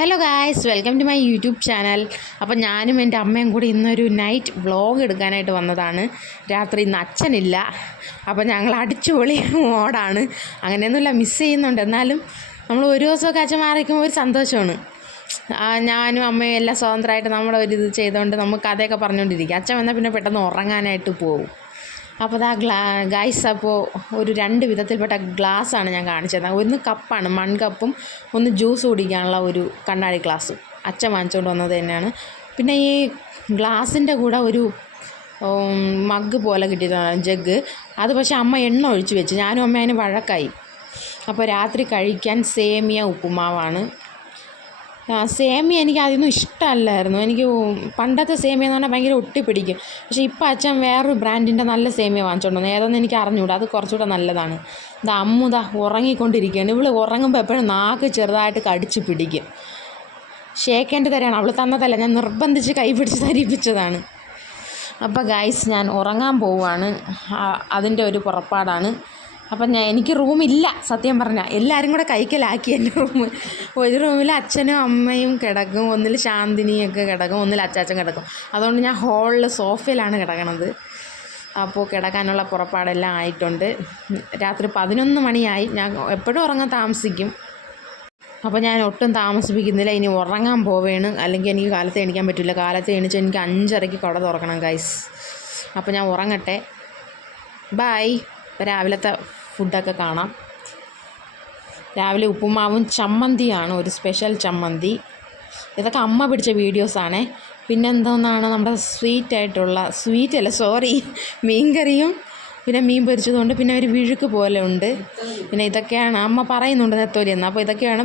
Hello guys, welcome to my YouTube channel. അപ്പോൾ ഞാനും എൻ്റെ അമ്മയും കൂടി ഇന്നൊരു നൈറ്റ് വ്ളോഗ് എടുക്കാനായിട്ട് വന്നതാണ്. രാത്രി ഇന്ന് അച്ഛനില്ല, അപ്പോൾ ഞങ്ങൾ അടിച്ചുപൊളി മോഡാണ്. അങ്ങനെയൊന്നുമില്ല, മിസ്സ് ചെയ്യുന്നുണ്ട്. എന്നാലും നമ്മൾ ഒരു ദിവസമൊക്കെ അച്ഛൻ മാറിക്കുമ്പോൾ ഒരു സന്തോഷമാണ്. ഞാനും അമ്മയും എല്ലാം സ്വതന്ത്രമായിട്ട് നമ്മുടെ ഒരു ഇത് ചെയ്തുകൊണ്ട് നമുക്ക് കഥയൊക്കെ പറഞ്ഞുകൊണ്ടിരിക്കും. അച്ഛൻ വന്നാൽ പിന്നെ പെട്ടെന്ന് ഉറങ്ങാനായിട്ട് പോകും. അപ്പോൾ ഗൈസ്, അപ്പോൾ ഒരു 2 വിധത്തിൽപ്പെട്ട ഗ്ലാസ്സാണ് ഞാൻ കാണിച്ചത്. ഒന്ന് കപ്പാണ്, മൺകപ്പും ഒന്ന് ജ്യൂസ് കുടിക്കാനുള്ള ഒരു കണ്ണാടി ഗ്ലാസ്സും അച്ഛൻ വാങ്ങിച്ചുകൊണ്ട് വന്നത് തന്നെയാണ്. പിന്നെ ഈ ഗ്ലാസിൻ്റെ കൂടെ ഒരു മഗ് പോലെ കിട്ടിയതാണ്, ജഗ്. അത് പക്ഷേ അമ്മ എണ്ണ ഒഴിച്ച് വെച്ച്, ഞാനും അമ്മ അതിന് വഴക്കായി. അപ്പോൾ രാത്രി കഴിക്കാൻ സേമിയ ഉപ്പുമാവാണ്. സേമിയ എനിക്ക് അതൊന്നും ഇഷ്ടമല്ലായിരുന്നു. എനിക്ക് പണ്ടത്തെ സേമിയ എന്ന് പറഞ്ഞാൽ ഭയങ്കര ഒട്ടിപ്പിടിക്കും. പക്ഷേ ഇപ്പം അച്ഛൻ വേറൊരു ബ്രാൻഡിൻ്റെ നല്ല സേമിയ വാങ്ങിച്ചുകൊണ്ട് വന്നു. ഏതെന്ന് എനിക്ക് അറിഞ്ഞുകൂടാ, അത് കുറച്ചുകൂടെ നല്ലതാണ്. അമ്മുതാ ഉറങ്ങിക്കൊണ്ടിരിക്കുകയാണ്. ഇവൾ ഉറങ്ങുമ്പോൾ എപ്പോഴും നാക്ക് ചെറുതായിട്ട് കടിച്ച് പിടിക്കും. ഷേക്കേൻ്റെ തരാണ്, അവൾ തന്നതല്ല, ഞാൻ നിർബന്ധിച്ച് കൈ പിടിച്ച് തരിപ്പിച്ചതാണ്. അപ്പോൾ ഗൈസ്, ഞാൻ ഉറങ്ങാൻ പോവുകയാണ്. അതിൻ്റെ ഒരു പുറപ്പാടാണ്. അപ്പം എനിക്ക് റൂമില്ല, സത്യം പറഞ്ഞാൽ എല്ലാവരും കൂടെ കൈക്കലാക്കി എൻ്റെ റൂം. ഒരു റൂമിൽ അച്ഛനും അമ്മയും കിടക്കും, ഒന്നിൽ ശാന്തിനിയൊക്കെ കിടക്കും, ഒന്നിൽ അച്ചാച്ചൻ കിടക്കും. അതുകൊണ്ട് ഞാൻ ഹോളിൽ സോഫയിലാണ് കിടക്കണത്. അപ്പോൾ കിടക്കാനുള്ള പുറപ്പാടെല്ലാം ആയിട്ടുണ്ട്. രാത്രി 11 മണിയായി. ഞാൻ എപ്പോഴും ഉറങ്ങാൻ താമസിക്കും. അപ്പോൾ ഞാൻ ഒട്ടും താമസിപ്പിക്കുന്നില്ല, ഇനി ഉറങ്ങാൻ പോവുകയാണ്. അല്ലെങ്കിൽ എനിക്ക് കാലത്ത് എണീക്കാൻ പറ്റില്ല. കാലത്ത് എണീച്ച് എനിക്ക് 5:30 കട തുറക്കണം ഗൈസ്. അപ്പോൾ ഞാൻ ഉറങ്ങട്ടെ. ബൈ. രാവിലത്തെ ഫുഡൊക്കെ കാണാം. രാവിലെ ഉപ്പുമാവും ചമ്മന്തിയാണ്, ഒരു സ്പെഷ്യൽ ചമ്മന്തി. ഇതൊക്കെ അമ്മ പിടിച്ച വീഡിയോസാണേ. പിന്നെ എന്തോന്നാണ് നമ്മുടെ മീൻകറിയും പിന്നെ മീൻ പൊരിച്ചതുകൊണ്ട് പിന്നെ ഒരു വിഴുക്ക് പോലെ ഉണ്ട്. പിന്നെ ഇതൊക്കെയാണ് അമ്മ പറയുന്നുണ്ട് നെത്തോലി എന്ന്. അപ്പോൾ ഇതൊക്കെയാണ്.